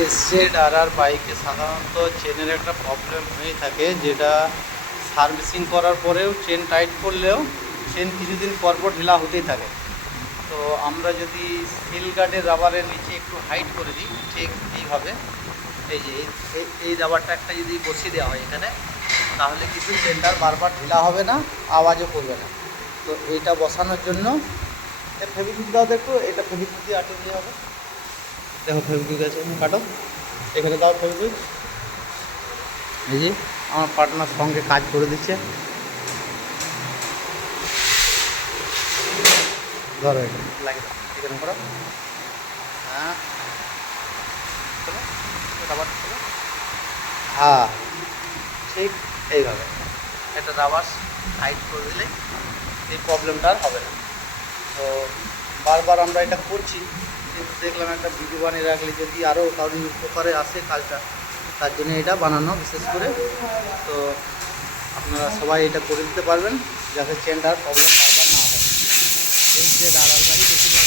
SZ আর বাইকে সাধারণত চেনের একটা প্রবলেম হয়ে থাকে, যেটা সার্ভিসিং করার পরেও চেন টাইট করলেও চেন কিছুদিন পর পর ঢিলা হতেই থাকে। তো আমরা যদি সিল গার্ডের রাবারের নিচে একটু হাইট করে দিই, ঠিক এইভাবে এই যে এই রাবারটা একটা যদি বসিয়ে দেওয়া হয় এখানে, তাহলে কিন্তু চেনটার বারবার ঢিলা হবে না, আওয়াজও করবে না। তো এইটা বসানোর জন্য ফেভিকুইক দাও তো একটু, এটা ফেভিকুইক দিয়ে আটকে দিয়ে হবে। দেখো ফেভিকুইক আছে, কাটো, এখানে দাও ফেভিকুইক। এই যে আমার পার্টনার সঙ্গে কাজ করে দিচ্ছে। ধরো এখানে লাগে দাও, এখানে করো। হ্যাঁ চলো, রাবার চলো। হ্যাঁ ঠিক এইভাবে একটা রাবার টাইট করে দিলে এই প্রবলেমটা আর হবে না। তো বারবার আমরা এটা করছি, কিন্তু দেখলাম একটা ভিডিও বানিয়ে রাখলে যদি আরও কারোর উপকারে আসে কাজটা, তার জন্য এটা বানানো বিশেষ করে। তো আপনারা সবাই এটা করে দিতে পারবেন, যাতে চেনটার প্রবলেম বারবার না হয়। এই যে দাঁড়াল গাড়ি বেশিরভাগ